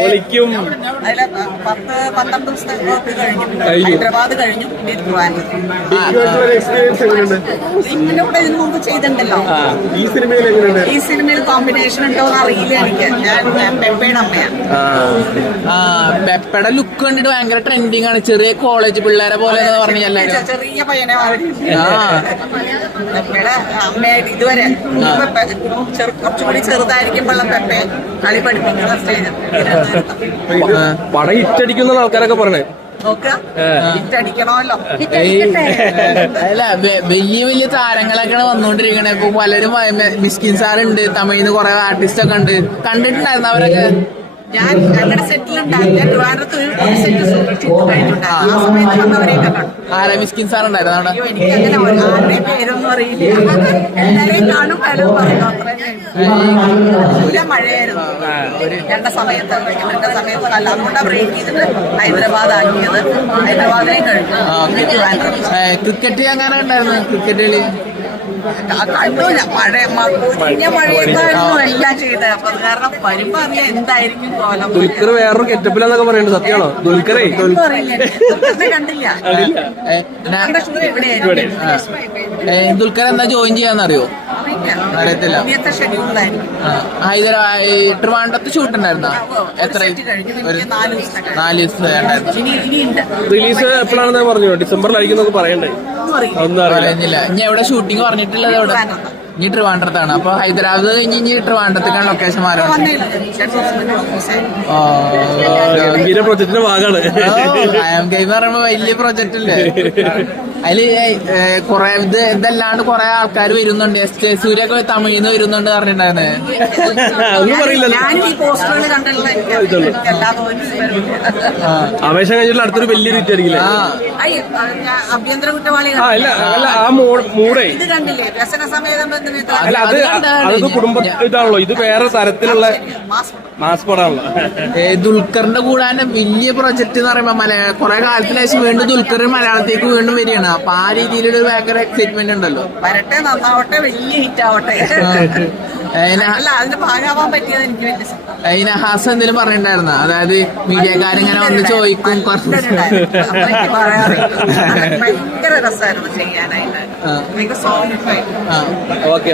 പൊളിക്കും. അതിലെ 10-12 ദിവസത്തെ കഴിഞ്ഞു. ഹൈദരാബാദ് കഴിഞ്ഞു. ഇതിന്റെ കൂടെ ഇതിനു മുമ്പ് ചെയ്തിട്ടുണ്ടല്ലോ. ഈ സിനിമയിൽ കോമ്പിനേഷൻ ഉണ്ടോന്ന് അറിയില്ല എനിക്ക്. ഞാൻ പെപ്പയുടെ അമ്മയാണ്. പെപ്പയുടെ ലുക്ക് കണ്ടിട്ട് ഭയങ്കര ട്രെൻഡിങ് ആണ്. ചെറിയ കോളേജ് പിള്ളേരെ പോലെ പറഞ്ഞല്ലേ. ചെറിയ പയ്യനെ പെപ്പയുടെ അമ്മയായിട്ട് ഇതുവരെ കുറച്ചുകൂടി ചെറുതായിരിക്കുമ്പോഴുള്ള പെപ്പയെ കളി പഠിപ്പിക്കുന്ന സ്റ്റേജ് പടം ഇറ്റടിക്കുന്ന ആൾക്കാരൊക്കെ പറഞ്ഞേ. അല്ല വലിയ വലിയ താരങ്ങളൊക്കെയാണ് വന്നോണ്ടിരിക്കണേ. ഇപ്പൊ പലരും മിസ്കിൻ സാറുണ്ട്, തമിഴിന്ന് കുറെ ആർട്ടിസ്റ്റ് ഒക്കെ ഉണ്ട്. കണ്ടിട്ടുണ്ടായിരുന്നു അവരൊക്കെ? ഞാൻ ഞങ്ങളുടെ സെറ്റിലുണ്ടായിരുന്നു. ഞാൻ ട്രിവാൻഡ്രത്ത് ഒരു സെറ്റ് കഴിഞ്ഞിട്ടുണ്ടായിരുന്നു. ആ സമയത്ത് വന്നവരെയൊക്കെ കണ്ടു. ആരാ മിസ്കിൻ സാർ ഉണ്ടായിരുന്നു അവിടെ? എനിക്ക് അങ്ങനെ ആരുടെയും പേരൊന്നും അറിയില്ല. എല്ലാരെയും കാണും, പലരും പറയും. അത്രയും മഴയായിരുന്നു എന്റെ സമയത്ത്. എന്റെ സമയത്ത് അല്ല, അതുകൊണ്ടാണ് ബ്രേക്ക് ചെയ്തിട്ട് ഹൈദരാബാദ് ആക്കിയത്. ഹൈദരാബാദിനെ കഴിഞ്ഞു. ക്രിക്കറ്റ് അങ്ങനെ ഉണ്ടായിരുന്നു? ക്രിക്കറ്റ് കളി കണ്ടൂല. പൊരിഞ്ഞ മഴയൊക്കെയായിരുന്നു എല്ലാം ചെയ്തത്. അപ്പൊ അത് കാരണം വരുമ്പോ അറിയാം എന്തായിരിക്കും കോലം. ദുൽഖർ വേറൊരു കെറ്റപ്പിലാന്നൊക്കെ പറയുന്നത് സത്യമാണോ? ദുൽഖറെ കണ്ടില്ല. ദുൽഖർ എന്താ ജോയിൻ ചെയ്യാന്നറിയോ? അറിയത്തില്ല. ട്രിവാൻഡ്രത്ത് ഷൂട്ട് ഉണ്ടായിരുന്ന എത്ര? 4 ദിവസം. റിലീസ് എപ്പോഴാണെന്ന് പറഞ്ഞു? ഡിസംബറിലായിരിക്കും പറയണ്ടേ? ഒന്നും അറിയില്ല. ഇനി എവിടെ ഷൂട്ടിംഗ് പറഞ്ഞിട്ടുള്ളത്? എവിടെ? ഇനി ട്രിവാൻഡ്രത്താണ്. അപ്പൊ ഹൈദരാബാദ് കഴിഞ്ഞ് ഇനി ട്രിവാൻഡ്രത്തേക്കാണ് ലൊക്കേഷൻ മാറാൻ. ഗംഭീര പ്രൊജക്ടിന്റെ ഭാഗമാണ്. ഗെയിം പറയുമ്പോ വലിയ പ്രൊജക്ട് അല്ലേ? അതില് കൊറേ ഇതല്ലാണ്ട് കൊറേ ആൾക്കാർ വരുന്നുണ്ട്. സൂര്യൊക്കെ തമിഴിന്ന് വരുന്നുണ്ട് പറഞ്ഞിട്ടുണ്ടായിരുന്നേ. ആവേശം കഴിഞ്ഞിട്ടുള്ള അടുത്തൊരു വലിയൊരു ഹിറ്റ് ആയിരിക്കില്ലേ? ആഭ്യന്തര കുറ്റവാളി. അല്ല ആ മൂടേ അല്ല, അത് കുടുംബ ഇതാണല്ലോ. ഇത് വേറെ തരത്തിലുള്ള മാസ് പടമാണല്ലോ. ദുൽഖറിന്റെ കൂടാണ്ട് വലിയ പ്രൊജക്ട് എന്ന് പറയുമ്പോ കൊറേ കാലത്തിന് ശേഷം വീണ്ടും ദുൽഖർ മലയാളത്തേക്ക് വീണ്ടും വരികയാണ്. അപ്പൊ ആ രീതിയിലൊരു ഭയങ്കര എക്സൈറ്റ്മെന്റ് ഉണ്ടല്ലോ. വരട്ടെ, നന്നാവട്ടെ, വലിയ ഹിറ്റ് ആവട്ടെ. അതിന്റെ ഭാഗമാവാൻ പറ്റിയത് എനിക്ക് വലിയ അതിന് ഹാസ് എന്തെങ്കിലും പറഞ്ഞിട്ടുണ്ടായിരുന്ന? അതായത് മീഡിയക്കാരിങ്ങനെ വന്ന് ചോദിക്കും. ഭയങ്കര രസമായിരുന്നു ചെയ്യാനായിട്ട്. ഓക്കെ.